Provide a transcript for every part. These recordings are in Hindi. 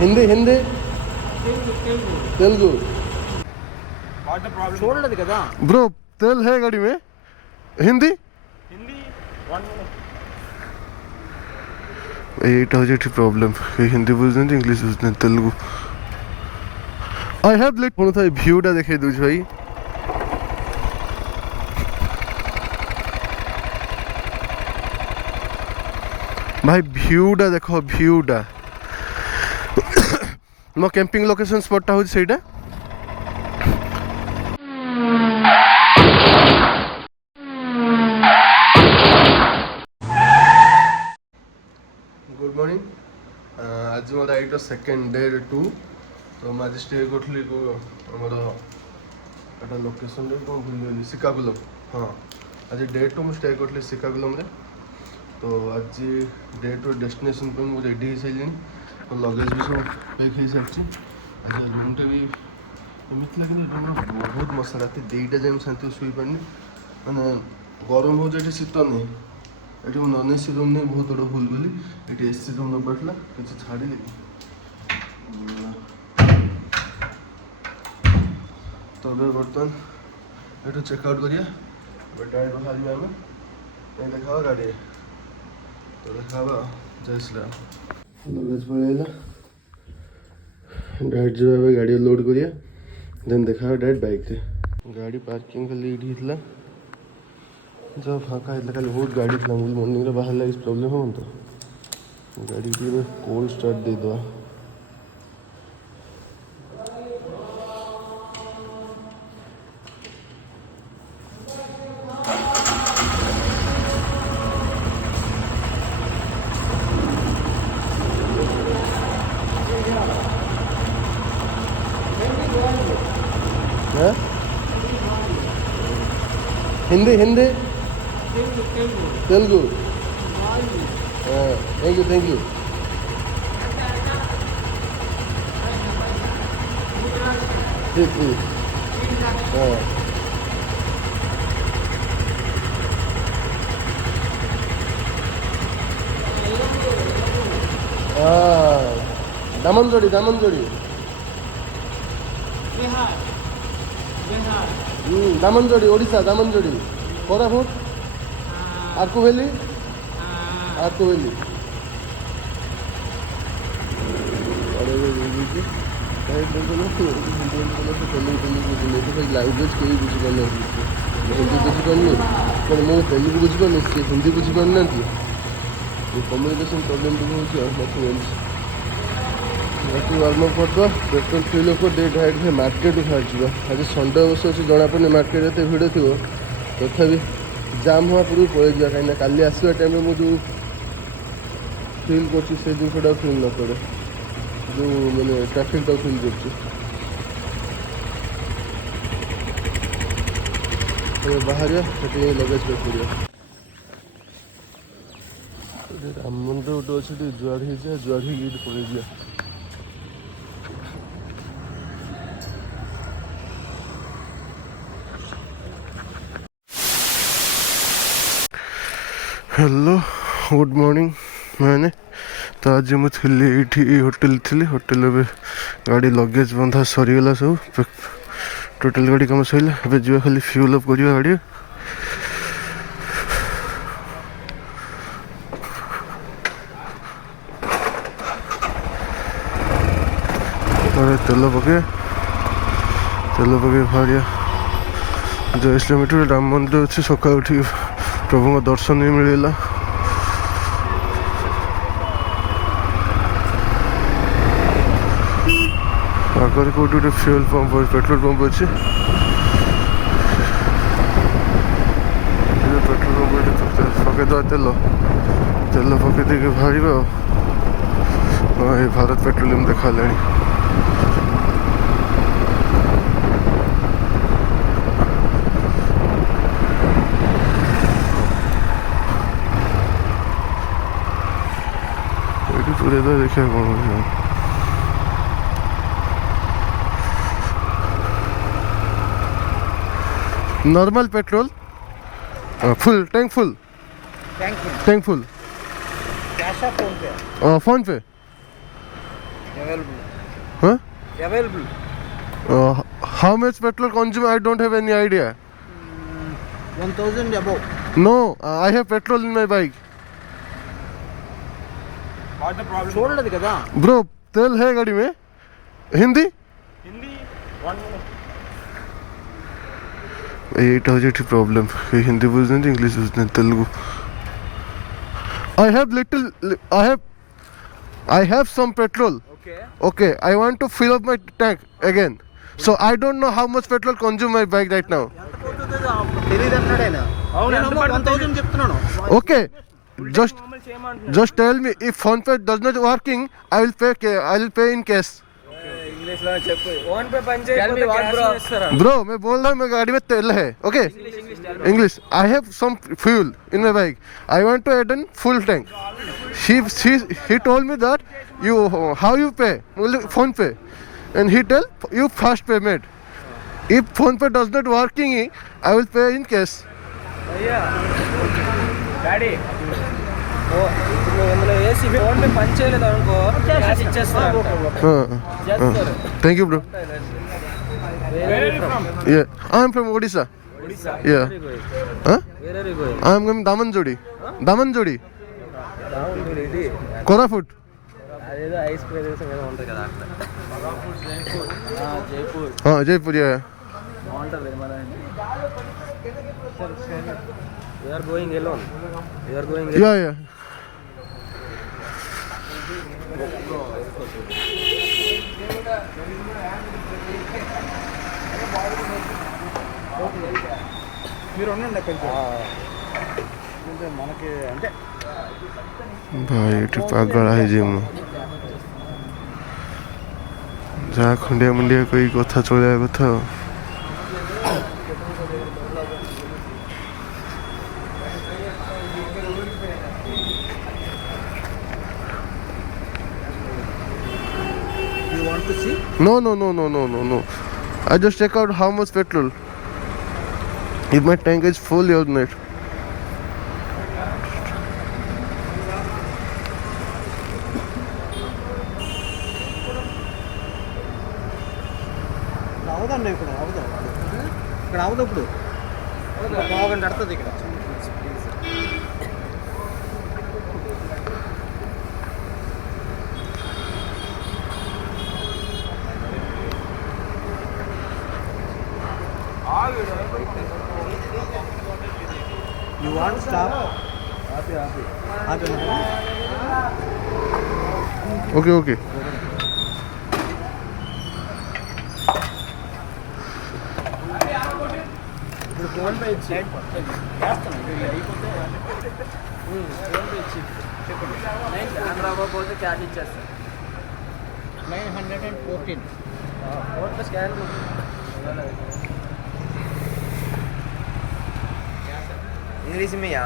हिंदी हिंदी तेलुगु చూడలేదు కదా ब्रो तेल है गाड़ी में हिंदी హిందీ 1 మినిట్ এইটা হচ্ছে প্রবলেম হিন্দি বুঝছেন ইংলিশ বুঝছেন তেলুগু আই হ্যাভ লেট মনে হয় ভিউটা দেখে দুজ ভাই भाई व्यूटा देख व्यूटा मो कैंपिंग लोकेशन स्पॉटा हो सहीटा गुड मॉर्निंग आज मोर आईट सेकेंड डे 2 तो मैं आज स्टे करी आमर एटा लोकेशन कौन भूल श्रीकाकुलम हाँ आज डे 2 मुझे स्टे करी श्रीकाकुलम तो आज डे 2 डेस्टिनेशन पर मुझे रेडी हो सारे तो लगेज भी सब पैक हो सारी आज रूमटे भी एमती लगे रूम बहुत मशा रात 2टा जाए शांति शुई पानी मैंने गरम हो शीत नहीं ये नन एसी रूम नहीं बहुत बड़ा भूल गली ये एसी रूम न पड़ा किसी छाड़ी तो बर्तमान ये चेकआउट करिए डायरेक्ट बाहर आम देखा गाड़ी तो देखा जय श्री राम लगेज पड़ेगा डायरेक्ट जो गाड़ी लोड करिए देन देखा डायरेक्ट बाइक से गाड़ी पार्किंग खाली ये जब फाँका खाली बहुत गाड़ी थी मॉर्निंग बाहर लगे प्रॉब्लम हो तो गाड़ी कोल्ड स्टार्ट दे दवा हिंदी हिंदी तेलुगु थैंक यू ठीक ठीक दामनजोड़ी दामनजोड़ी दामनजोड़ी ओडिशा दामनजोड़ी कोरापुट आर्कुवेली आर्कुवेली लांगुएज कहीं बुझीपार हिंदी बुझीपारनी मुझे तेलुगु बुझीपारनी सी हिंदी बुझीपारना कम्युनिकेशन प्रॉब्लम टी हो बाकी वार्म अप करदे पेट्रोल फिल को डे डायरेक्ट भाई मार्केट बाहर आज संडे अवश्य अच्छे जना पड़े मार्केट एत भिड़ थी तथापि जाम हवा पूर्व पड़े जा कहीं काली आसवा टाइम मुझे फिल कर जिनसा फिल न करे जो मैंने ट्राफिक फिल कर बाहर लगेज पैक कर राम मंदिर गोटे अच्छे जुआड़ हो जुआड़ हो पड़े जा हेलो गुड मॉर्निंग मैंने तो आज मुझे होटेल थी होटेल गाड़ी लगेज बंधा सरीगला सब टोटल गाड़ी कम सर ए जा खाली फ्यूल अप कर गाड़ी तेल पके बाहर जो किलोमीटर राम मंदिर अच्छे सका उठी प्रभु का दर्शन ही मिलला आगे कौट गोटे फ्यूल पंप पेट्रोल पंप अच्छे पेट्रोल पंप पकईदे तेल पकईदे बाहर ये भारत पेट्रोलियम देखा पूरे तो देखिए कौन normal petrol full tank full cash phone पे फोन पे Available. Huh? Available. How much petrol consume? I don't have any idea. 1000 above. No, I have petrol in my bike. What the problem? చూడలేదు కదా. Bro, तेल है गाड़ी में? हिंदी? Hindi 1 minute. এইটা হচ্ছে একটি প্রবলেম, হিন্দি বুঝতেন ইংলিশ বুঝতেন Telugu. I have some petrol. Okay, I want to fill up my tank again. So I don't know how much petrol consume my bike right now. తెలియదు అన్నాడైనా. అవును 1000 చెప్తున్నాను. Okay, just tell me if phone pay does not working, I will pay in cash. English లో చెప్పు. ఫోన్ పే పని చేయకపోతే క్యాష్ ఇస్తారా? Bro, मैं बोल रहा हूँ मेरी गाड़ी में तेल है. Okay, English. I have some fuel in my bike. I want to add in full tank. He told me that how you pay? Phone pay. And he tell you fast payment. If phone pay does not working, I will pay in cash. అయ్యా డాడీ ఇందులో వేసి ఫోన్ పే పని చేయలేదు అనుకో క్యాష్ ఇచ్చేస్తారు. Thank you, bro. Where are you from? Yeah, I am from Odisha. Odisha. Yeah. Huh? Where are you going? I am going Damanjodi. Damanjodi. రావుండి ఇది Koraput. అదేదో ఐస్ ప్రదేశం ఏదో ఉంటుంది కదా అక్కడ. జైపూర్. Jaipur. Yeah. బాగుంటుంది మన. You are going alone. You are going alone. Yeah. మీరు ఉండండి కొంచెం. మనకి అంటే ଭାଇ ଏଠି ପାଗଳ ହେଇଯିବି ମୁଁ, ଯାହା ଖଣ୍ଡିଆ ମୁଣ୍ଡିଆ କହି କଥା ଚଳିବା କଥା ଆଉ। you want to see? No. I just check out how much petrol. If my tank is full or not. అవదండి ఇక్కడ అవదు ఇప్పుడు బాగుండి అడుతుంది ఇక్కడ. You want stop? Happy. Okay. ఇప్పుడు ఫోన్ పే ఇచ్చి చేస్తాను అయిపోతే ఫోన్ పే ఇచ్చి చెప్పండి. రాకపోతే క్యాష్ ఇచ్చేస్తాను. 914 ఫోన్ పే స్కాన్ ఇంగ్లీష్ మీయా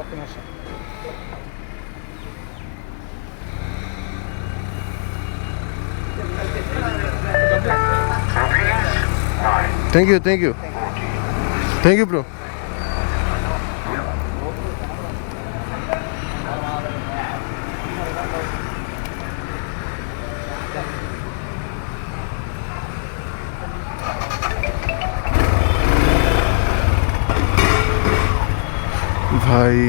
ఒక్క నిమిషం. Thank you, bro. भाई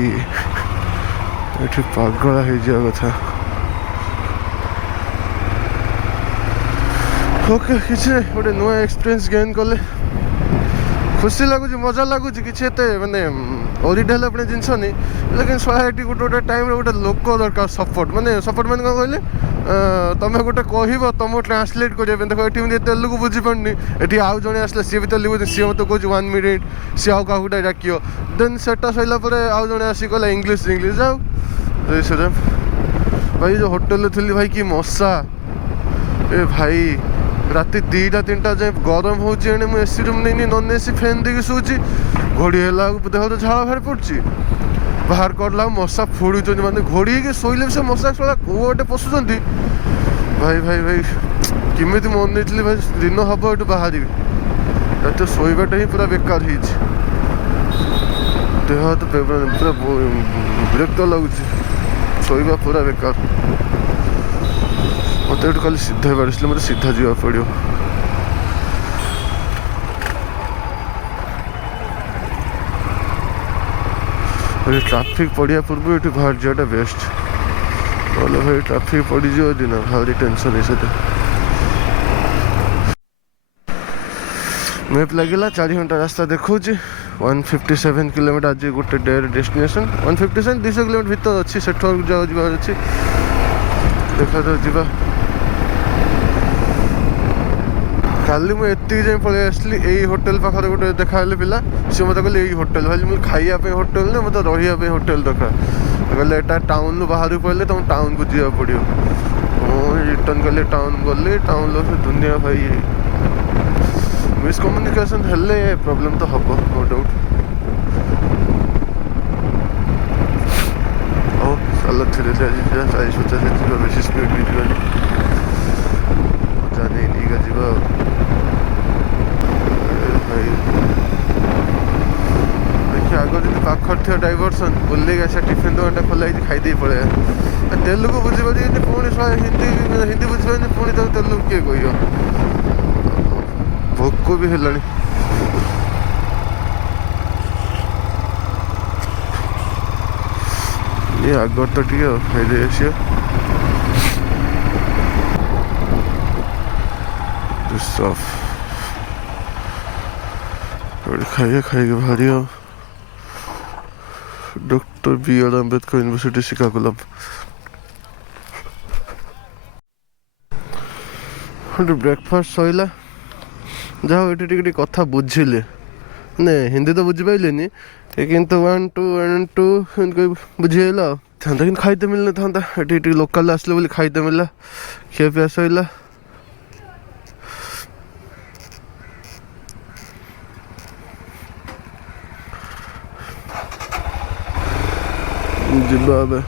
ଏଠି ପାଗଳ ହେଇଯିବା କଥା। ଓକେ, କିଛି ନାହିଁ, ଗୋଟେ ନୂଆ ଏକ୍ସପିରିଏନ୍ସ ଗେନ୍ କଲେ ଖୁସି ଲାଗୁଛି, ମଜା ଲାଗୁଛି। କିଛି ଏତେ ମାନେ ଓରିଜିନାଲ ਆਪਣੇ ଜିନିଷ ନାହିଁ, ଲେକିନ୍ ଶହେ ଏଠି ଗୋଟେ ଟାଇମ୍ରେ ଗୋଟେ ଲୋକ ଦରକାର ସପୋର୍ଟ ମାନେ କ'ଣ କହିଲେ, ତମେ ଗୋଟେ କହିବ ତମକୁ ଟ୍ରାନ୍ସଲେଟ୍ କରିବା ପାଇଁ। ଦେଖ ଏଠି ମୁଁ ତେଲୁଗୁ ବୁଝିପାରୁନି, ଏଠି ଆଉ ଜଣେ ଆସିଲେ ସିଏ ବି ତେଲୁଗୁ, ସିଏ ମୋତେ କହୁଛି 1 minute, ସିଏ ଆଉ କାହାକୁ ଗୋଟେ ଡାକିବ। ଦେନ୍ ସେଟା ସରିଲା ପରେ ଆଉ ଜଣେ ଆସିକି କହିଲା ଇଂଲିଶ ଯାଉ। ଭାଇ ଯେଉଁ ହୋଟେଲରେ ଥିଲି ଭାଇ କି ମଶା, ଏ ଭାଇ ରାତି 2ଟା 3ଟା ଯାଏଁ ଗରମ ହେଉଛି। ଏଣେ ମୁଁ ଏସି ରୁମ୍ ନେଇନି, ନନ୍ ଏସି ଫ୍ୟାନ୍ ଦେଇକି ଶୋଉଛି। ଘୋଡ଼ି ହେଲା ବେଳକୁ ଦେହ ତ ଝାଳ ବାହାରି ପଡ଼ୁଛି। ବାହାର କରିଲା ମଶା ଫୋଡ଼ୁଛନ୍ତି, ମାନେ ଘୋଡ଼ି ହେଇକି ଶୋଇଲେ ବି ସେ ମଶା ଶୋଇଲା କୋଉ ଗୋଟେ ପଶୁଛନ୍ତି। ଭାଇ କେମିତି ମୁଁ ଅନେଇଥିଲି ଭାଇ ଦିନ ହେବ ଏଠୁ ବାହାରିବି। ରାତି ଶୋଇବାଟା ହିଁ ପୁରା ବେକାର ହେଇଛି। ଦେହ ହାତ ପୁରା ବିରକ୍ତ ଲାଗୁଛି। ଶୋଇବା ପୁରା ବେକାର। ମୋତେ ଏଠୁ ଖାଲି ସିଧା ହେବାର ଆସିଲେ ମୋତେ ସିଧା ଯିବାକୁ ପଡ଼ିବ। ट्राफिक पड़ा पूर्व ये बाहर जाटा बेस्ट ना भाई ट्राफिक पड़ज दिन भारी टेंशन है मैप लगे 4 घंटा रास्ता देखा 157 किलोमीटर आज गोटे डे डेस्टिनेशन 157 200 किलोमीटर भीतर अच्छी से जाबार अच्छी देखा जा काली मुझे जाए पलि आसली यही होटेल पाखे गोटे देखा पिला सी मत कहले यही होटेल भाई मुझे खाइबा होटेल ना मतलब रही होटेल दरकार कहले एटा टाउन बाहर पड़े तुम टाउन को जा पड़ो रिटर्न कली टाउन गली टाउन दुनिया भाई मिसकम्युनिकेशन हेल्ले प्रॉब्लम तो हम नो डाउट। ओ चलो धीरे धीरे 40-50 बेस स्पीड भी जानी मजा नहीं का जी भाई देखिए आग जी पाखर थी डाइवर्सन बुले आसा टिफिन दुकान खोलाई खाईदे पड़े तेलुगु बुझीपारे पुणी हिंदी हिंदी बुझीपारे पुणी तेलुगु किए कह भोक भी है ये आगर तो टे खाईदे आस खाइए खाइए भारी doctor B R. Ambedkar university Srikakulam breakfast सैला जहाँ ये कथा बुझिले ने हिंदी तो बुझीपारे किंतु 1 2 1 2 बुझीगला था कि खाईते मिलना था ये लोकाल आसले बोली खाईते मिलला खिया पिया सैला जिम्बाब्वे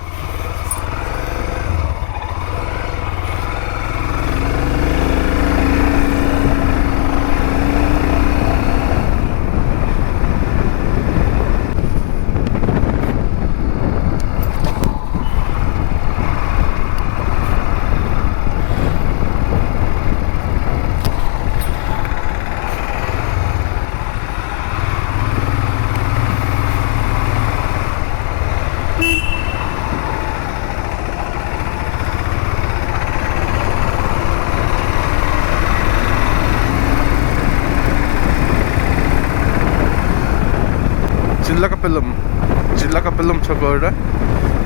चिल्लाकपेलम छक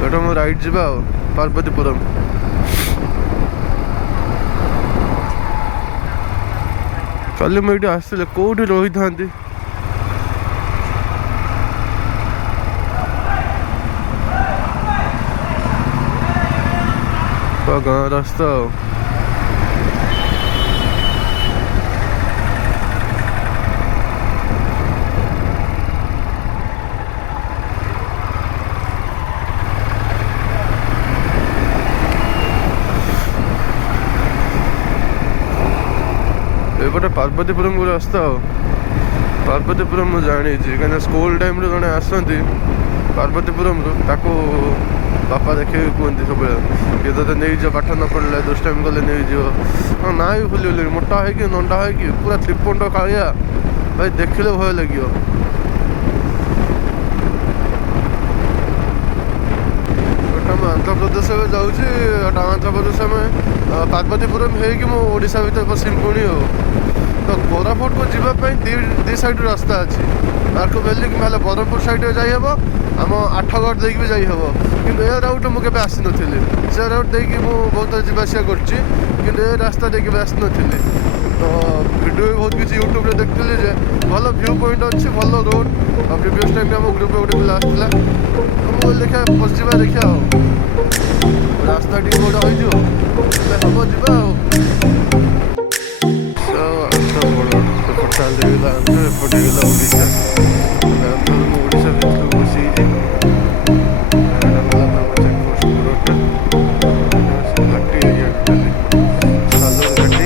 एटा मो राइट जा पार्वतीपुरम कल मुझे आसले कौटी रही था गाँ रास्ता एपटे पार्वतीपुरम को रास्ता पार्वतीपुरम मुझे जानी कहीं स्कूल टाइम जड़े आसती पार्वतीपुरम ताको बापा देखे कहते सब किए तो नहीं पाठ न पढ़ला दुष्ट टाइम गले नहीं हाँ ना भी भूल मोटा है कि नंडा है कि पूरा त्रिपुंड कालिया भाई देखले भय लगे आंध्र प्रदेश में जाऊँगी आंध्र प्रदेश में पार्वतीपुरम है कि मो ओडिशा भीतर पशिम पुणी हो तो कोरापुट को जीवाई दी साइड रास्ता अच्छी आर्को बेली कि ब्रह्मपुर साइड जाइब आम आठगढ़ देकी भी जाइब कि ए राउट मुझे आसी नी से राउट देकी बहुत जावासिया कर रास्ता देकी भी आसी नी तो वीडियो भी बहुत किसी यूट्यूब देखती भल व्यू पॉइंट अच्छी भल रोड प्रिवियस टाइम आम ग्रुप गोटे पिला आसाला तो देखा पशिजा देखा रास्ता टी बड़ा हो हम जा एपटे गला आंध्र एपटे गला ओडिशा ओडिशा भितर बसी घाटी एरिया सालर घाटी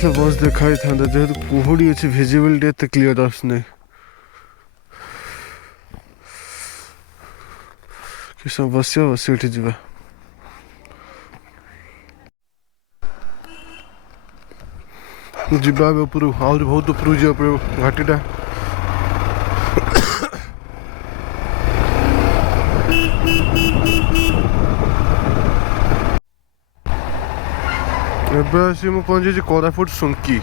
ଆସିଥିଲେ ବସ୍ ଦେଖା ହେଇଥାନ୍ତା ଯେହେତୁ କୁହୁଡ଼ି ଅଛି ଭିଜିବିଲିଟି ଏତେ କ୍ଲିଅର ଆସୁନି। କି ସବୁ ବସିବା ବସି ଉଠି ଯିବା। ଯିବା ଏବେ ଉପରୁ ଆହୁରି ବହୁତ ଉପରକୁ ଯିବାକୁ ପଡ଼ିବ ଘାଟିଟା। ଏବେ ଆସି ମୁଁ ପହଞ୍ଚିଛି କୋରାପୁଟ ସୁଙ୍କି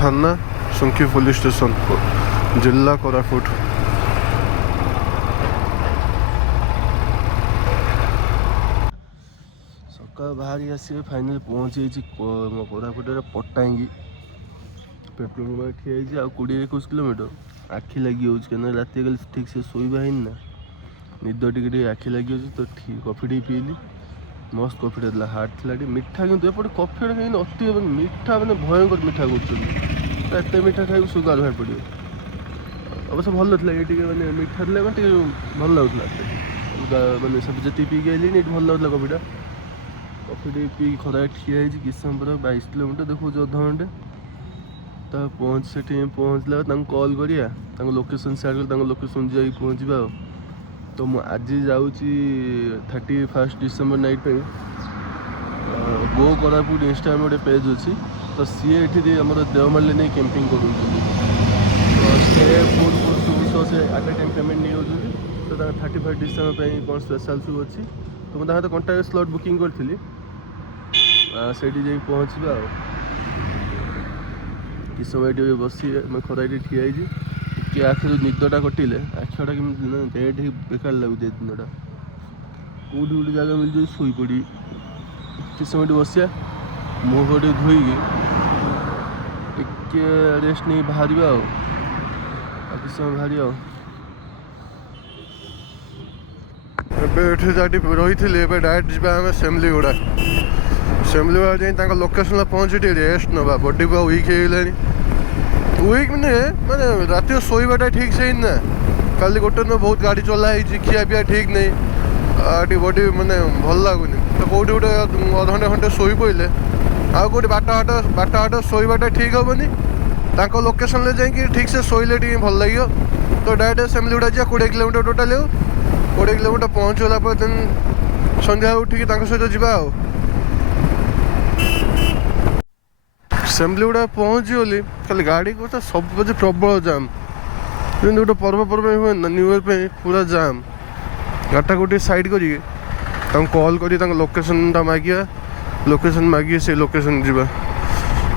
ଥାନା ସୁଙ୍କି ପୋଲିସ ଷ୍ଟେସନ ଜିଲ୍ଲା କୋରାପୁଟ। ସକାଳ ବାହାରି ଆସିବେ ଫାଇନାଲି ପହଞ୍ଚିଯାଇଛି କୋରାପୁଟରେ ପଟାଙ୍ଗୀ ପେଟ୍ରୋଲ ପମ୍ପ ଠିଆ ହେଇଛି। ଆଉ 20-21 କିଲୋମିଟର। ଆଖି ଲାଗିଯାଉଛି କାହିଁକିନା ରାତି କାଲି ଠିକ୍ ସେ ଶୋଇବା ହେଇନି ନା, ନିଦ ଟିକେ ଆଖି ଲାଗିଯାଉଛି। ତ କଫି ଟିକେ ପିଇଲି, ମସ୍ତ କଫିଟା ଥିଲା, ହାର୍ଡ଼ ଥିଲା ଟିକେ ମିଠା। କିନ୍ତୁ ଏପଟେ କଫିଟା କାହିଁକି ଅତି ମିଠା, ମାନେ ଭୟଙ୍କର ମିଠା କରୁଛନ୍ତି। ଏତେ ମିଠା ଖାଇବୁ ସୁଗାର ବାହାରି ପଡ଼ିବ। ଅବଶ୍ୟ ଭଲ ଥିଲା, ଏଇ ଟିକେ ମାନେ ମିଠା ଥିଲା, ମାନେ ଟିକେ ଭଲ ଲାଗୁଥିଲା। ମାନେ ସବୁ ଯେତିକି ପିଇକି ଆଇଲିଣି ଏଇଠି ଭଲ ଲାଗୁଥିଲା କଫିଟା। କଫି ଟିକେ ପିଇକି ଖରାରେ ଠିଆ ହେଇଛି କିଛି ସମୟ ପରେ। 22 କିଲୋମିଟର ଦେଖଉଛି ଅଧଘଣ୍ଟେ। ତ ସେଠି ପହଞ୍ଚିଲା ତାଙ୍କୁ କଲ୍ କରିବା, ତାଙ୍କ ଲୋକେସନ୍ ସେୟାର କରି ତାଙ୍କ ଲୋକେସନ୍ ଯାଇକି ପହଞ୍ଚିବା ଆଉ। ତ ମୁଁ ଆଜି ଯାଉଛି 31 ଡିସେମ୍ବର ନାଇଟ୍ ପାଇଁ ଗୋ କୋରାପୁଟ ଇନଷ୍ଟାଗ୍ରାମ ଗୋଟେ ପେଜ୍ ଅଛି। ତ ସିଏ ଏଠି ଆମର ଦେଓମାଳିରେ ନେଇ କ୍ୟାମ୍ପିଂ କରୁଛନ୍ତି। ତ ସେ ଫୋନ୍ ସବୁ ସେ ଆଟ୍ ଏ ଟାଇମ୍ ପେମେଣ୍ଟ ନେଇଯାଉଛନ୍ତି। ତ ତାଙ୍କ 31 ଡିସେମ୍ବର ପାଇଁ କ'ଣ ସ୍ପେଶାଲ୍ ସବୁ ଅଛି। ତ ମୁଁ ତାଙ୍କ ସହିତ କଣ୍ଟାକ୍ଟ ସ୍ଲଟ୍ ବୁକିଂ କରିଥିଲି। ସେଇଠି ଯାଇ ପହଞ୍ଚିବା ଆଉ। କିଛି ସମୟ ଏଠି ବସି ଆମେ ଖରା ଏଠି ଠିଆ ହେଇଛି। ଟିକେ ଆଖିରୁ ନିଦଟା କଟିଲେ ଆଖିଟା କେମିତି ଡେଟ୍ ହେଇ ବେକାର ଲାଗୁଛି। ଏ ଦିନଟା କେଉଁଠି ଗୋଟେ ଜାଗା ମିଳିଯିବ ଶୋଇପଡ଼ି କିଛି ସମୟ ଏଠି ବସିବା, ମୁହଁ ଟିକେ ଧୋଇକି ଟିକେ ରେଷ୍ଟ ନେଇ ବାହାରିବା ଆଉ କିଛି ସମୟ ବାହାରିବା ଆଉ। ଏବେ ଏଠି ଯାଠି ରହିଥିଲି, ଏବେ ଡାଇରେକ୍ଟ ଯିବା ଆମେ ସେମଲିଗୁଡ଼ା ଯାଇ ତାଙ୍କ ଲୋକେସନ୍ରେ ପହଞ୍ଚି ଟିକେ ରେଷ୍ଟ ନେବା। ବଡି ପୁରା ୱିକ୍ ହେଇଗଲାଣି। ୱିକ୍ ମାନେ ରାତିରେ ଶୋଇବାଟା ଠିକ୍ ସେ ହେଇନି ନା। କାଲି ଗୋଟେ ଦିନ ବହୁତ ଗାଡ଼ି ଚଲା ହେଇଛି, ଖିଆ ପିଆ ଠିକ୍ ନାହିଁ, ଟିକେ ବଡି ମାନେ ଭଲ ଲାଗୁନି। ତ କେଉଁଠି ଗୋଟେ ଅଧଘଣ୍ଟେ ଘଣ୍ଟେ ଶୋଇ ପଡ଼ିଲେ ଆଉ କେଉଁଠି ବାଟ ଶୋଇବାଟା ଠିକ୍ ହେବନି। ତାଙ୍କ ଲୋକେସନ୍ରେ ଯାଇକି ଠିକ୍ ସେ ଶୋଇଲେ ଟିକେ ଭଲ ଲାଗିବ। ତ ଡାଇରେକ୍ଟ ସେମଲିଗୁଡ଼ା ଯିବା, 20 କିଲୋମିଟର ଟୋଟାଲି। ଆଉ 20 କିଲୋମିଟର ପହଞ୍ଚିଗଲା ପରେ ଦେନ୍ ସନ୍ଧ୍ୟା ଉଠିକି ତାଙ୍କ ସହିତ ଯିବା ଆଉ। ସେମଲିଗୁଡ଼ା ପହଞ୍ଚିଗଲି, ଖାଲି ଗାଡ଼ି କଥା ସବୁ ବୋଧେ ପ୍ରବଳ ଜାମ୍। ଯେମିତି ଗୋଟେ ପର୍ବପର୍ବାଣି ହୁଏ ନା, ନ୍ୟୁ ଇୟର୍ ପାଇଁ ପୁରା ଜାମ୍। ଗାଡ଼ିଟାକୁ ଟିକେ ସାଇଡ଼୍ କରିକି ତାଙ୍କୁ କଲ୍ କରି ତାଙ୍କ ଲୋକେସନ୍ଟା ମାଗିବା, ଲୋକେସନ୍ ମାଗିକି ସେଇ ଲୋକେସନ୍ ଯିବା।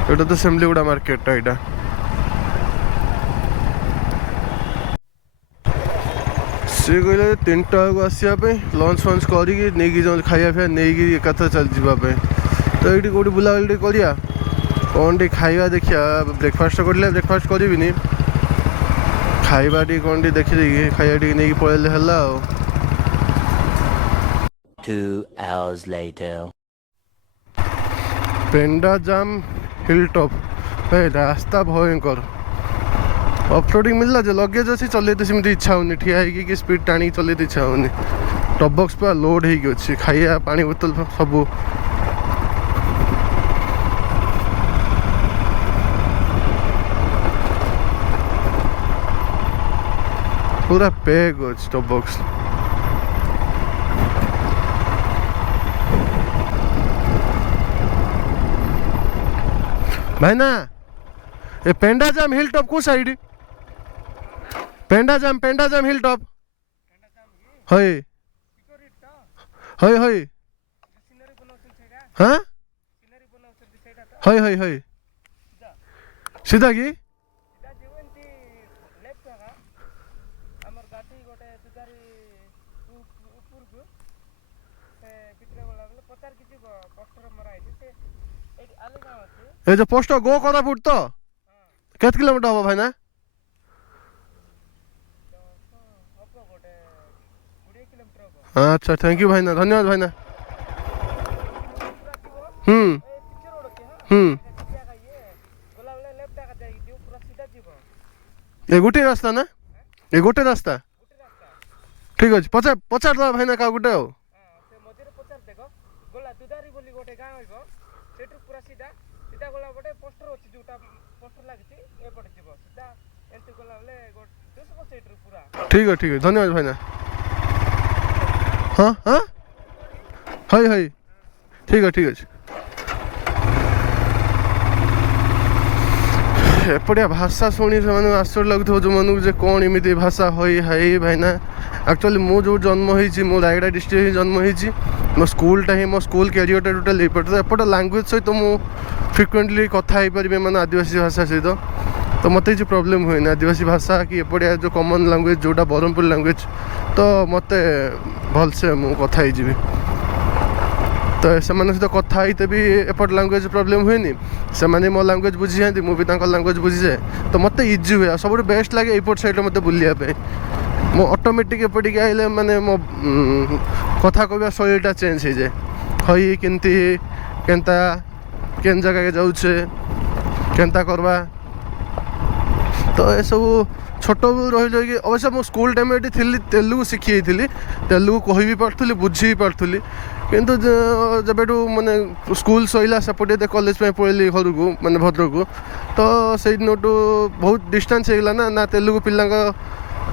ଏଇଟା ତ ସେମଲିଗୁଡ଼ା ମାର୍କେଟଟା ଏଇଟା। ସିଏ କହିଲେ 3ଟା ବେଳକୁ ଆସିବା ପାଇଁ, ଲଞ୍ଚ ଫଞ୍ଚ କରିକି ନେଇକି ଖାଇବା ପିଇବା ନେଇକି ଏକାଥରେ ଚାଲିଯିବା ପାଇଁ। ତ ଏଇଠି କେଉଁଠି ବୁଲାବୁଲି ଟିକେ କରିବା, କ'ଣ ଟିକେ ଖାଇବା ଦେଖିବା। ବ୍ରେକଫାଷ୍ଟ କରିଲେ ବ୍ରେକଫାଷ୍ଟ କରିବିନି, ଖାଇବା ଟିକେ କ'ଣ ଟିକେ ଦେଖିଦେଇକି ଖାଇବା ଟିକେ ନେଇକି ପଳେଇଲେ ହେଲା ଆଉ। 2 hours later. ପେଣ୍ଡା ଜାମ୍ ହିଲ୍ ଟପ୍, ରାସ୍ତା ଭୟଙ୍କର। ଅଫରୋଡ଼ିଂ ମିଳିଲା ଯେ ଲଗେଜ୍ ଅଛି, ଚଲେଇତେ ସେମିତି ଇଚ୍ଛା ହେଉନି। ଠିଆ ହେଇକି କି ସ୍ପିଡ଼ ଟାଣିକି ଚଲେଇତେ ଇଚ୍ଛା ହେଉନି। ଟପ୍ ବକ୍ସ ପୁରା ଲୋଡ଼୍ ହେଇକି ଅଛି, ଖାଇବା ପାଣି ବୋତଲ ସବୁ। ପୁରା ପ୍ୟାକ୍ ଅଛି ଟପ୍ ବକ୍ସ। ଭାଇନା ଏ पेंडा जाम हिल टॉप को साइड पेंडा जाम हिल टॉप हय हय हय हाँ हय हय हय सीधा की ये जो पोस्ट गो कोरापुट तो केत किलोमीटर हम भाई ना अच्छा थैंक यू भाई ना धन्यवाद भाई ना ये गोटे रास्ता ना ये गोटे रास्ता ठीक अच्छे पचार पचार दबा भाई ना का गोटे सीधा गला पटे पोस्टर अछि जोटा पोस्टर लागिछि ए पटे जीव सीधा एंट्री गला बेले देखो साइड रे पूरा ठीक है धन्यवाद भाईना हाँ हाँ हाई ठीक है एपटिया भाषा शुणी से आश्चर्य लगुव जो मन जे कौन एमती भाषा हई हाई भाईना एक्चुअली मु जो जन्म होती मो रायगड़ा डिस्ट्रिक्ट ही जन्म होती मो स्कूलटा ही मो स्कूल कैरियरटा टोटाल एपटे तो एपट लांगुएज सहित मु फ्रिक्वेंटली कथा हो पारि मैंने आदिवासी भाषा सहित तो मत किसी प्रोब्लेम हुए आदिवासी भाषा कि एपटिया जो कॉमन लैंग्वेज जोटा ब्रह्मपुर लैंग्वेज तो मत भलसे मु कथा ही तो से सहित कथा होते भी एपट लैंग्वेज प्रोब्लेम हुए से मो लैंग्वेज बुझी जाती मुझे लैंग्वेज बुझी जाए तो मत इजी हुए सब बेस्ट लगे एपट साइड मत बुलाया मो ऑटोमेटिक एपटिक आइले माने मो कथा कहवा शैलीटा चेंज हो जाए हई केमती केनता केन जगह के जाऊे केनता करवा तो ये सब छोट रही रही अवश्य मो स्कूल टाइम ये थी तेलुगु शिखी तेलुगु कह भी पार्थी बुझी भी पार्थी किंतु जब माने स्कूल सैला सेपटे कॉलेज पढ़ी घर को माने भद्रक को तो से दिन बहुत डिस्टेंस होगा ना तेलुगु पिला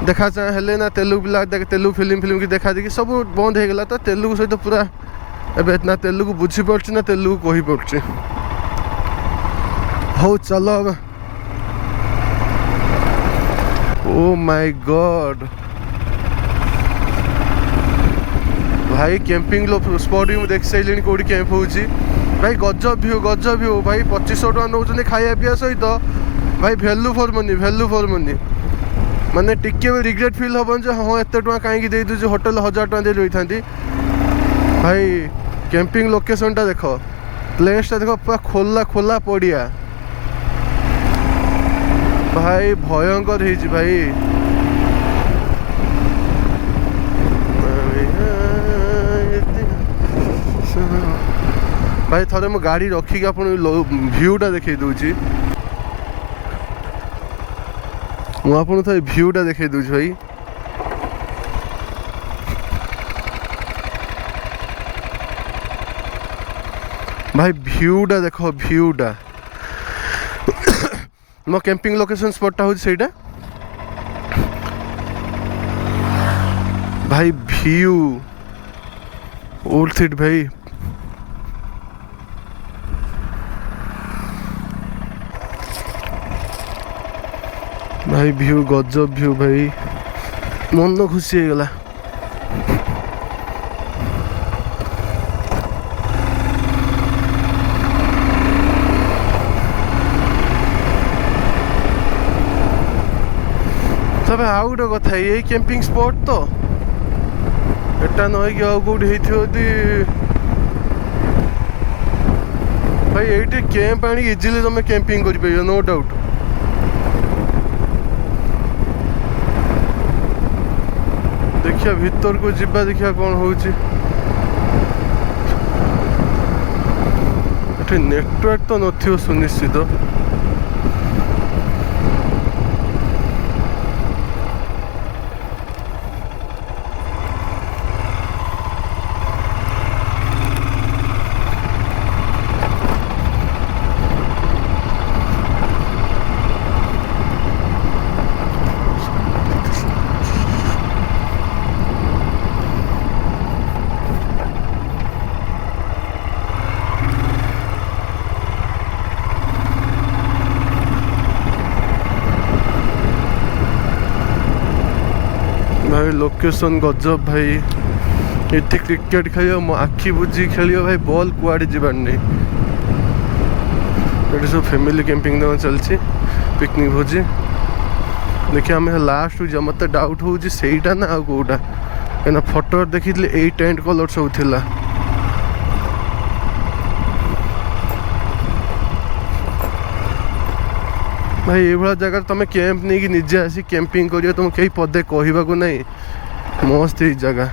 देखा चाहे हेले ना तेलुगु पिला तेलुगु फिल्म की देखा देखी सब बंद हो गला तो तेलुगु सहित पूरा एबे ना तेलुगु बुझी पार्छ ना तेलुगु कही पार्छ हो चलो अब ओ माय गॉड भाई कैंपिंग स्पॉट भी देख सारे कौटी कैंप हो भाई गजब व्यू भाई 2500 टका नौ खाया पीया सहित भाई वैल्यू फॉर मनी माने टिके भी रिग्रेट फील हम जो हाँ एत टाँग कहीं दे दूसरी होटेल 1000 टका दे रही था भाई कैंपिंग लोकेशनटा देख प्लेसटा देख पूरा खोला खोला पड़िया भाई भयंकर है भाई भाई थोड़े मो गाड़ी रखिक आप भ्यूटा देखे दूची मुझे थे भ्यूटा देखे दूची भाई भाई भ्यूटा देख भ्यूटा मो कैंपिंग लोकेशन स्पॉटटा हूँ सहीटा भाई व्यू वर्थ इट भाई भाई व्यू गजब व्यू भाई मन खुशी हो गला तबे आउ गोटे कथा यही कैंपिंग स्पॉट तो एटा नई कि आउ कौटी भाई ये कैंप आनी इजिली तुम कैंपिंग कर पार नो डाउट देखिया भीतर को जीवा देखिया कौन हो नेटवर्क तो नथियो सुनिश्चित भाई लोकेशन गजब भाई ये क्रिकेट खेल मो आखि बुझी खेल भाई बॉल कुआड़े जीवार नहीं ये सब फैमिली कैंपिंग चलती पिकनिक भोजी देखिए आम लास्ट जा मत डाउट हो सहीटा ना आ कौटा कहीं फोटो देखी यही टेंट कलर सब थिला भाई ये जगह तुम कैंप नहीं कि निजे आसी कैंपिंग करियो तुम कहीं पदे कहवाक नहीं मस्त ही जगह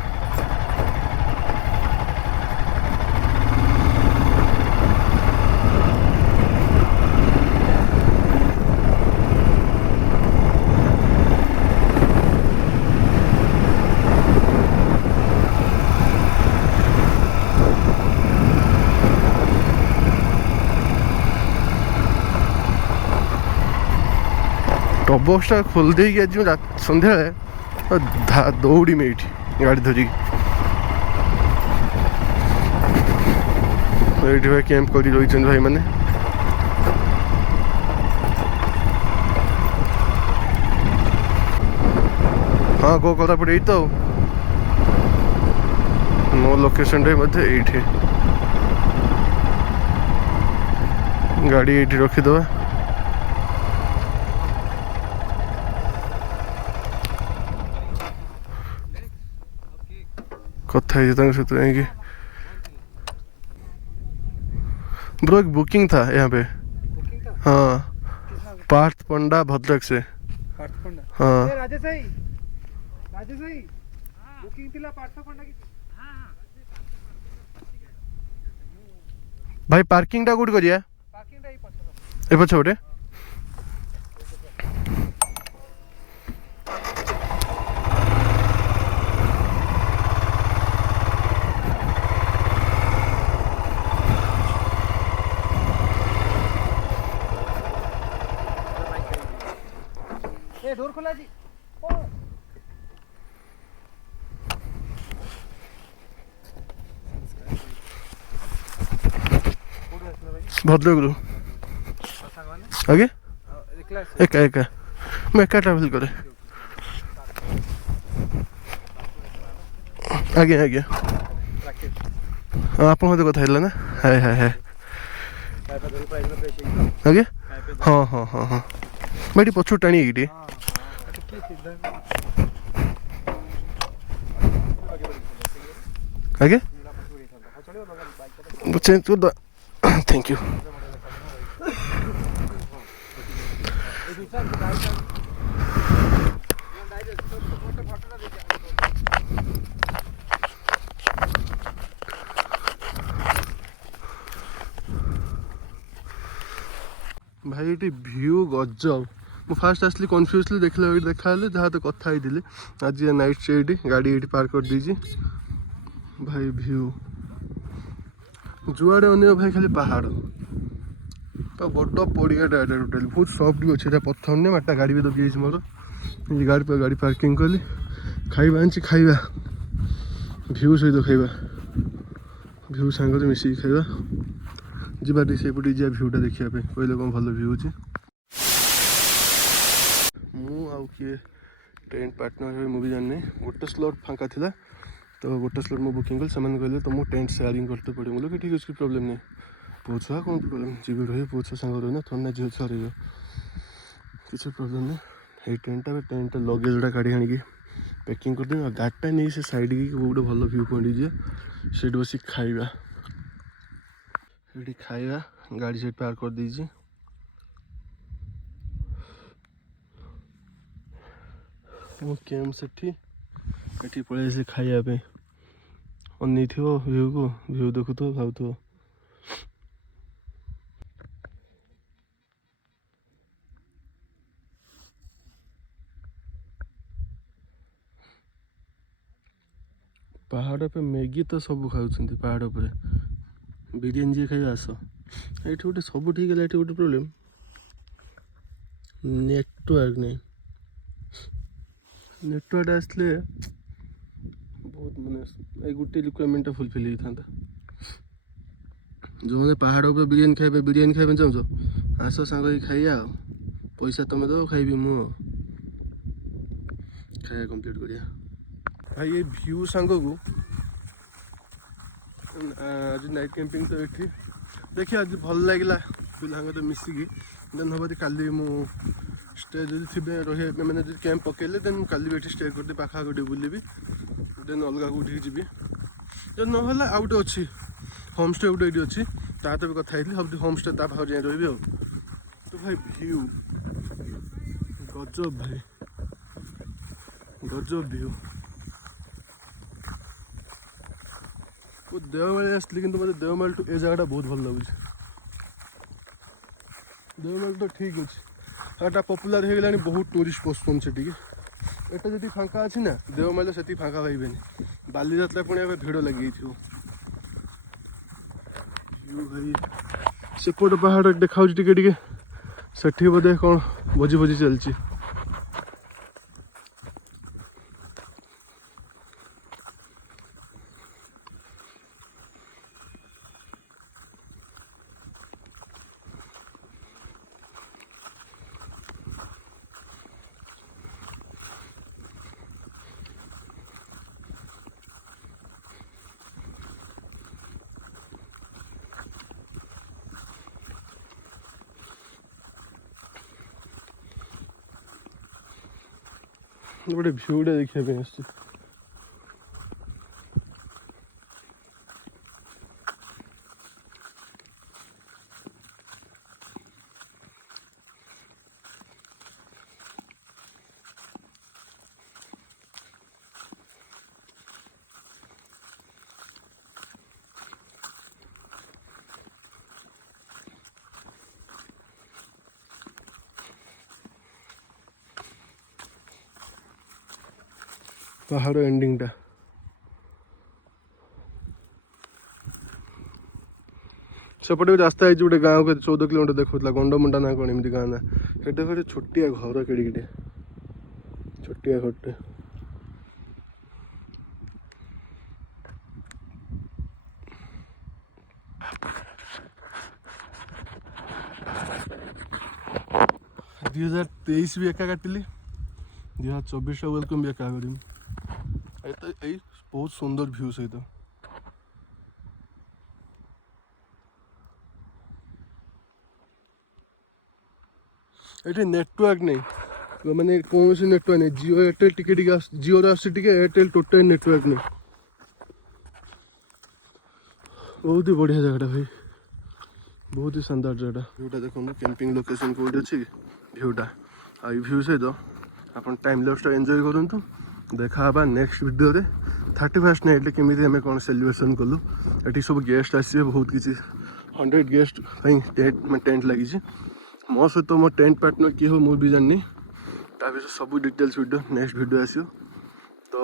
बक्सटा खोल देगी आज सन्ध्या दौड़ीमि ये गाड़ी धरिकी ये भाई कैंप कर रही भाई मैंने हाँ गो कला पड़े तो मो लोकेशन ये गाड़ी ये रखीद कथा सहित जाकि ब्रो एक बुकिंग था यहाँ पे। हाँ पार्थ पंडा भद्रक से। हाँ राजेश भाई बुकिंग थिला पार्थ पंडा की भाई पार्किंग टा कोड करिया पार्किंग टा ए पछोटे ए डोर खोला जी भद्रक रू आगे एका एका मैं एका ट्रावेल करे आगे आगे आप कथा ना हाय हाय हाय आगे हाँ हाँ हाँ हाँ मैं पछू टाणी ये आगे चेंज कर दो थैंक यू भाई ये व्यू गजब मु फास्ट आसली कन्फ्यूजली देखला देखा जहाँ तो कथा ही आज नाइट से ये गाड़ी ये पार्क कर दीजिए भाई व्यू जुआड़े अन भाई खाली पहाड़ तो बड़ पड़ियाटा टोटाल बहुत सफ्ट भी अच्छे पत्थर नहीं माटा गाड़ी भी दबी जाइए मोर ये गाड़ी पर गाड़ी पार्किंग कली खाइबा आनी खाइबा व्यू सहित खाइबा व्यू सांग मिसिक खाइबा जीवाटी से पटे जा भ्यूटा देखा कहले कौन भल भ्यू अच्छे मुझे टेंट पार्टनर मुझे जानी गोटे स्लॉट फाँका था तो गोटे स्लॉट मुझे बुकिंग कल से कहले तुमको टेंट सेयरिंग करते पड़े बोलो कि ठीक अच्छे प्रॉब्लम नहीं पुओ छुआ कौन प्रॉब्लम जी रही पुओ छुआ सांग रही थोड़ा ना झील छुआ रही किसी प्रॉब्लम नहीं ये टेंट लगेजटा काढ़ी आनी पैकिंग करदेवी गाड़ीटा नहीं से साइड की गोटे भल व्यू पॉइंट जी से बस खाइबा ये खाइबा गाड़ी से पार्क कर दीजिए कैम्प से पलि खाइबा अन व्यू को व्यू देखु तो भाव पहाड़ पे मैगी तो सब खाऊँ पहाड़ पर बिरियानी जी खाई आस ये गोटे सब ठीक है ये गोटे प्रोब्लेम नेटवर्क नहीं नेटवर्क आसले बहुत मानने गोटे रिक्वायरमेंट फुलफिल होता जो मैंने पहाड़ पर बिरियानी खाइबा चाहो आस सांग खाइया पैसा तुम दो खाइबी मु खाया कंप्लीट करिया भाई ये व्यू सांग को आज नाइट कैंपिंग तो ये देखिए आज भल लगे पिला तो मिसिकी देन हम काली मु स्टे जो थे रही मैंने कैंप पकड़े देन काली भी स्टे करदे पाखा गोटे बुलबी देन अलग कौटी जी जब ना आउ गोटे अच्छी होम स्टे गोटे ये अच्छी ता तो भी कथा सब होम स्टे पाखे जाए रही तो भाई व्यू गजब भाई गजब व्यू देवमाली आसली कि मतलब देवमाली टू ए जगह बहुत भल लगुच देवमाली तो ठीक अच्छे एटा पपुलर हो गला बहुत टूरिस्ट पसंद से एटा जी फाँका अच्छी ना देवमाली से फाँका पाइबे बाली जाता पुणी भिड़ लगे भाई सेपट पहाड़ देखा से बोधे कौन भोजी भोजी चलती ଗୋଟେ ଭ୍ୟୁଟା ଦେଖିବା ପାଇଁ ଆସିଛି। ପାହାଡ଼ ଏଣ୍ଡିଂଟା ସେପଟେ ବି ରାସ୍ତା ହେଇଛି ଗୋଟେ ଗାଁକୁ 14 କିଲୋମିଟର ଦେଖାଉଥିଲା ଗଣ୍ଡମୁଣ୍ଡା ନା କ'ଣ ଏମିତି ଗାଁ ନା। ସେଟା ଗୋଟେ ଛୋଟିଆ ଘର କେଡ଼ିକିଟେ ଛୋଟିଆ ଘରଟେ। ଦୁଇ 2023 ବି ଏକା କାଟିଲି 2024 ୱେଲକମ୍ ବି ଏକା କରିବି। ଏଇ ବହୁତ ସୁନ୍ଦର ଭ୍ୟୁ ସହିତ ଏଠି ନେଟୱାର୍କ ନାହିଁ ମାନେ କୌଣସି ନେଟୱାର୍କ ନାହିଁ। ଜିଓ ଏୟାରଟେଲ୍ ଟିକେ ଜିଓର ଆସୁଛି ଟିକେ ଏୟାରଟେଲ୍ ଟୋଟାଲ ନେଟୱାର୍କ ନାହିଁ। ବହୁତ ହି ବଢ଼ିଆ ଜାଗାଟା ଭାଇ ବହୁତ ହି ଶାନଦାର ଜାଗାଟା। ଭ୍ୟୁଟା ଦେଖନ୍ତୁ କ୍ୟାମ୍ପିଂ ଲୋକେସନ୍ କେଉଁଠି ଅଛି ଭ୍ୟୁଟା ଆଉ ଏଇ ଭ୍ୟୁ ସହିତ ଆପଣ ଟାଇମ୍ ଲାପ୍ସଟା ଏନ୍ଜୟ କରନ୍ତୁ। ଦେଖା ହେବା ନେକ୍ସଟ ଭିଡ଼ିଓରେ 31st ନାଇଟ୍ରେ କେମିତି ଆମେ କ'ଣ ସେଲିବ୍ରେସନ୍ କଲୁ। ଏଠି ସବୁ ଗେଷ୍ଟ ଆସିବେ ବହୁତ କିଛି 100 ଗେଷ୍ଟ ପାଇଁ ଟେଣ୍ଟ ଲାଗିଛି। ମୋ ସହିତ ମୋ ଟେଣ୍ଟ ପାର୍ଟନର କିଏ ହବ ମୁଁ ବି ଜାଣିନି। ତା ବିଷୟରେ ସବୁ ଡିଟେଲ୍ସ ଭିଡ଼ିଓ ନେକ୍ସଟ ଭିଡ଼ିଓ ଆସିବ। ତ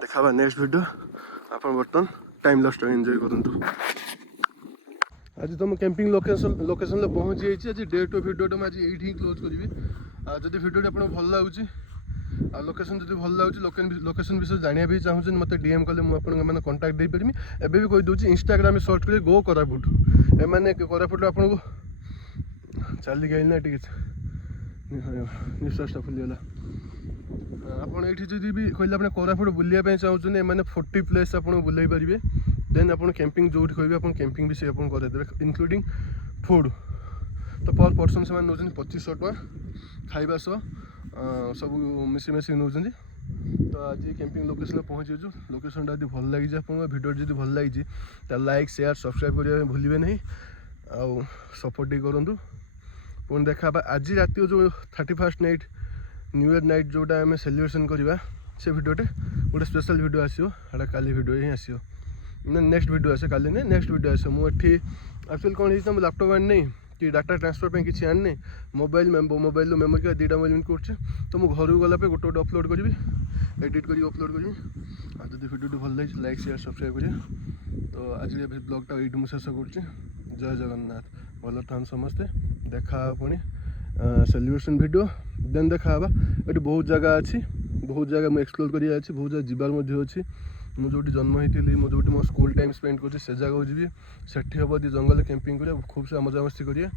ଦେଖା ହେବା ନେକ୍ସଟ ଭିଡ଼ିଓ। ଆପଣ ବର୍ତ୍ତମାନ ଟାଇମ୍ ଲସ୍ଟା ଏନ୍ଜୟ କରନ୍ତୁ। ଆଜି ତ ମୁଁ କ୍ୟାମ୍ପିଂ ଲୋକେସନ୍ରେ ପହଞ୍ଚି ଯାଇଛି। ଆଜି Day 2 ଭିଡ଼ିଓଟା ମୁଁ ଆଜି ଏଇଠି ହିଁ କ୍ଲୋଜ୍ କରିବି। ଆଉ ଯଦି ଭିଡ଼ିଓଟି ଆପଣଙ୍କୁ ଭଲ ଲାଗୁଛି ଆଉ ଲୋକେସନ୍ ଯଦି ଭଲ ଲାଗୁଛି ଲୋକେସନ୍ ବିଷୟରେ ଜାଣିବା ପାଇଁ ଚାହୁଁଛନ୍ତି ମୋତେ DM କଲେ ମୁଁ ଆପଣଙ୍କ ମାନେ କଣ୍ଟାକ୍ଟ ଦେଇପାରିବି। ଏବେ ବି କହିଦେଉଛି ଇନଷ୍ଟାଗ୍ରାମରେ ସର୍ଚ୍ଚ କରି ଗୋ କୋରାପୁଟ। ଏମାନେ କୋରାପୁଟରେ ଆପଣଙ୍କୁ ଚାଲିକି ଆଇଲି ନା ଟିକେ ନିଶ୍ୱାସଟା ଫୁଲିଗଲା। ଆପଣ ଏଇଠି ଯଦି ବି କହିଲେ ଆପଣ କୋରାପୁଟ ବୁଲିବା ପାଇଁ ଚାହୁଁଛନ୍ତି ଏମାନେ 40 ପ୍ଲେସ୍ ଆପଣଙ୍କୁ ବୁଲେଇ ପାରିବେ। ଦେନ୍ ଆପଣ କ୍ୟାମ୍ପିଂ ଯେଉଁଠି କହିବେ ଆପଣ କ୍ୟାମ୍ପିଂ ବି ସେ ଆପଣ କରେଇଦେବେ ଇନକ୍ଲୁଡ଼ିଂ ଫୁଡ଼୍। ତ ପର୍ ପର୍ସନ୍ ସେମାନେ ନେଉଛନ୍ତି 2500 ଟଙ୍କା ଖାଇବା ସହ ସବୁ ମିଶିମାଶିକି ନେଉଛନ୍ତି। ତ ଆଜି କ୍ୟାମ୍ପିଂ ଲୋକେସନ୍ରେ ପହଞ୍ଚିଛୁ। ଲୋକେସନ୍ଟା ଯଦି ଭଲ ଲାଗିଛି ଆପଣଙ୍କ ଭିଡ଼ିଓ ଯଦି ଭଲ ଲାଗିଛି ତାହେଲେ ଲାଇକ୍ ସେୟାର ସବସ୍କ୍ରାଇବ୍ କରିବା ପାଇଁ ଭୁଲିବେ ନାହିଁ। ଆଉ ସପୋର୍ଟ ଟିକେ କରନ୍ତୁ। ପୁଣି ଦେଖା ହେବା ଆଜି ରାତି ଯେଉଁ 31st night new year night ଯେଉଁଟା ଆମେ ସେଲିବ୍ରେସନ୍ କରିବା ସେ ଭିଡ଼ିଓଟେ ଗୋଟେ ସ୍ପେଶାଲ୍ ଭିଡ଼ିଓ ଆସିବ। ସେଇଟା କାଲି ଭିଡ଼ିଓ ହିଁ ଆସିବ ନା ନେକ୍ସଟ ଭିଡ଼ିଓ ଆସିବ କାଲି ନାହିଁ ନେକ୍ସଟ ଭିଡ଼ିଓ ଆସିବ। ମୁଁ ଏଠି ଆକ୍ଚୁଆଲି କ'ଣ ହେଇଛି ମୁଁ ଲ୍ୟାପଟପ୍ ଆଣିନି କି ଡାଟା ଟ୍ରାନ୍ସଫର୍ ପାଇଁ କିଛି ଆଣିନି। ମୋବାଇଲରୁ ମେମୋରି କାର୍ଡ଼ 2ଟା ମୋବାଇଲ ୟୁଜ୍ କରୁଛି। ତ ମୁଁ ଘରକୁ ଗଲା ପରେ ଗୋଟେ ଅପଲୋଡ଼ କରିବି ଏଡ଼ିଟ୍ କରିକି ଅପଲୋଡ଼ କରିବି। ଆଉ ଯଦି ଭିଡ଼ିଓଟି ଭଲ ଲାଗିଛି ଲାଇକ୍ ସେୟାର ସବସ୍କ୍ରାଇବ୍ କରିବା। ତ ଆଜି ବ୍ଲଗ୍ଟା ଏଇଠି ମୁଁ ଶେଷ କରୁଛି। ଜୟ ଜଗନ୍ନାଥ। ଭଲ ଥାନ୍ତୁ ସମସ୍ତେ। ଦେଖା ହେବା ପୁଣି ସେଲିବ୍ରେସନ୍ ଭିଡ଼ିଓ ଦେନ୍ ଦେଖା ହେବା। ଏଠି ବହୁତ ଜାଗା ଅଛି ବହୁତ ଜାଗା ମୁଁ ଏକ୍ସପ୍ଲୋର୍ କରିବା ଅଛି ବହୁତ ଜାଗା ଯିବାର ମଧ୍ୟ ଅଛି। ମୁଁ ଯେଉଁଠି ଜନ୍ମ ହେଇଥିଲି ମୁଁ ଯେଉଁଠି ମୋ ସ୍କୁଲ୍ ଟାଇମ୍ ସ୍ପେଣ୍ଡ କରୁଛି ସେ ଜାଗାକୁ ଯିବି। ସେଠି ହେବ ଯଦି ଜଙ୍ଗଲରେ କ୍ୟାମ୍ପିଂ କରିବା ଖୁବ୍ ସାରା ମଜାମସ୍ତି କରିବା।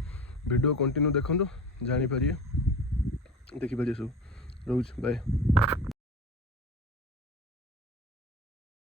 ଭିଡ଼ିଓ କଣ୍ଟିନ୍ୟୁ ଦେଖନ୍ତୁ ଜାଣିପାରିବେ ଦେଖିପାରିବେ ସବୁ। ରହୁଛି ବାଏ।